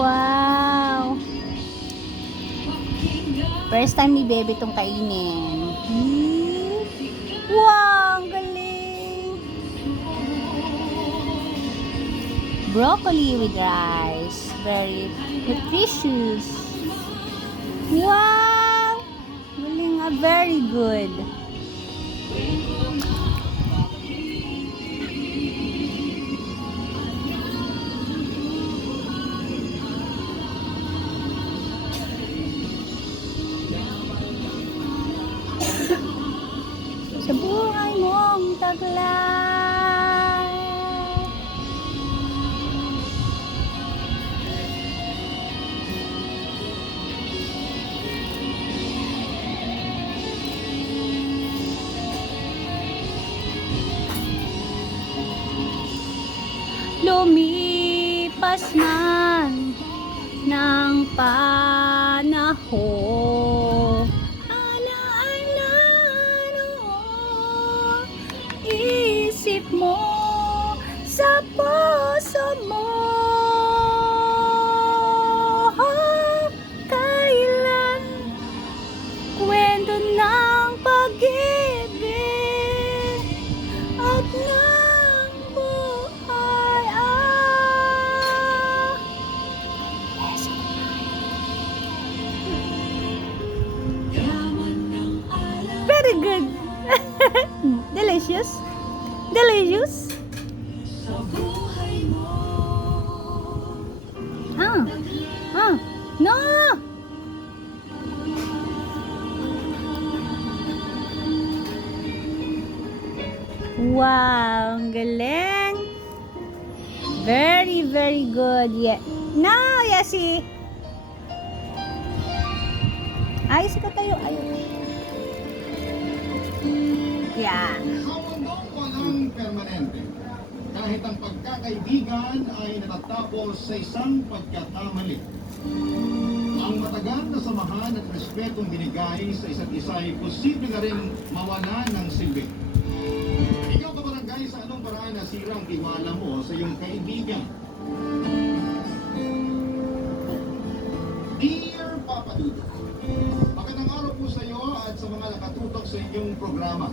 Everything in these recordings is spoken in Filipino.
Wow! First time ni Bebe itong kainin. Wow! Ang galing! Broccoli with rice. Very nutritious. Wow! Galing nga. Very good. Sa buhay mong taglay. Lumipas man ng panahon, isip mo sa puso mo, kailan kwento ng pag-ibig at ng buhay. Very good. Delicious. Delicious. No. Wow, ang galing. Very, very good. Yeah. No, Yasi. Ayos ka tayo. Ayos. Yeah. Walang permanente. Kahit ang pagkakaibigan ay natatapos sa isang pagkakamali. Ang matagal na samahan at respetong binigay sa isa't isa ay posible na rin mawala ng silbi. Ikaw kabarangay, sa anong paraan nasira ang tiwala mo sa iyong kaibigan? Dear Papa Dudo, magandang araw po sa iyo at sa mga nakatutok sa inyong programa.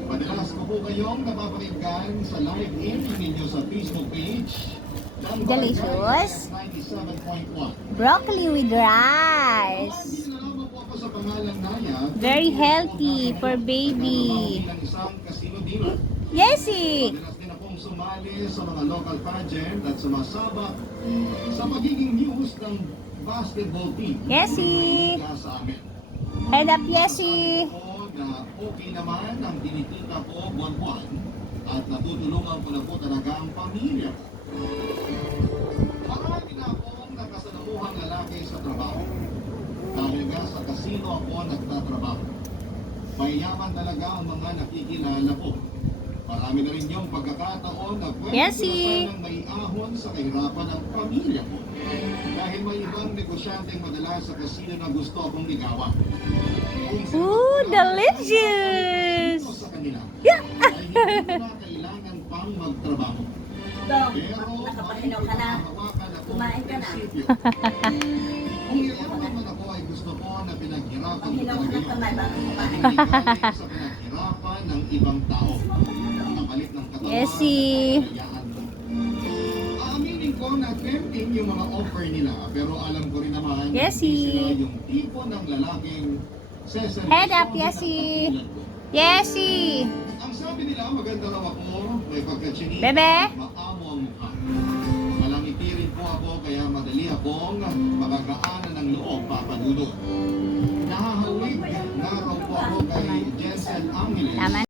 Madalas ko po kayong napapakinggan sa live in ninyo sa Facebook page ng Delicious. 97.1. Broccoli with rice. Hindi na lamang po ako sa pangalan Naya. Very healthy for baby. Ng isang casino dealer. Yesi. Madalas din akong sumali sa mga local pageant at sumasabak sa magiging news ng basketball team. Yesi. Mula sa amin. Head up, Yesi. Na okay naman ang dinikita ko buwan-buwan at natutulungan ko na po talaga ang pamilya ko. Marami na akong nakasalamuhang lalaki sa trabaho. Dahil nga sa kasino ako nagtatrabaho. Mayayaman talaga ang mga nakikilala ko. Marami na rin yung pagkakataon na pwede Yesi. ko na sanang maiahon sa kahirapan ng pamilya ko. Dahil may ibang negosyanteng madalas sa kasino na gusto akong ligawan. Ooh, delicious. Sa kanila, Yeah. ay hindi na kailangan pang magtrabaho. Dong, Pero nakapahinog ka na. hawakan ako Kumain ka na. prinsipyo. Kung yayaman man ako ay gusto ko na pinaghirapan Ang ko hinog talaga ng yun. kamay bago kumain. Hindi galing sa pinaghirapan ng ibang tao. Kapalit ng katawan Yesi. at kalayaan mo. Aaminin ko na tempting yung mga offer nila, pero alam ko rin naman Yesi. hindi sila yung tipo ng lalaking seservisyo Head up, na Yesi. katulad ko. Yesi. Ang sabi nila, maganda raw ako, may pagkachinita, Bebe. maamo ang mukha. Malangitirin po ako, kaya madali akong makakaanan ng loob, Papa Dudo. Nahahawig na raw po ako kay Jensen Angeles. Tama.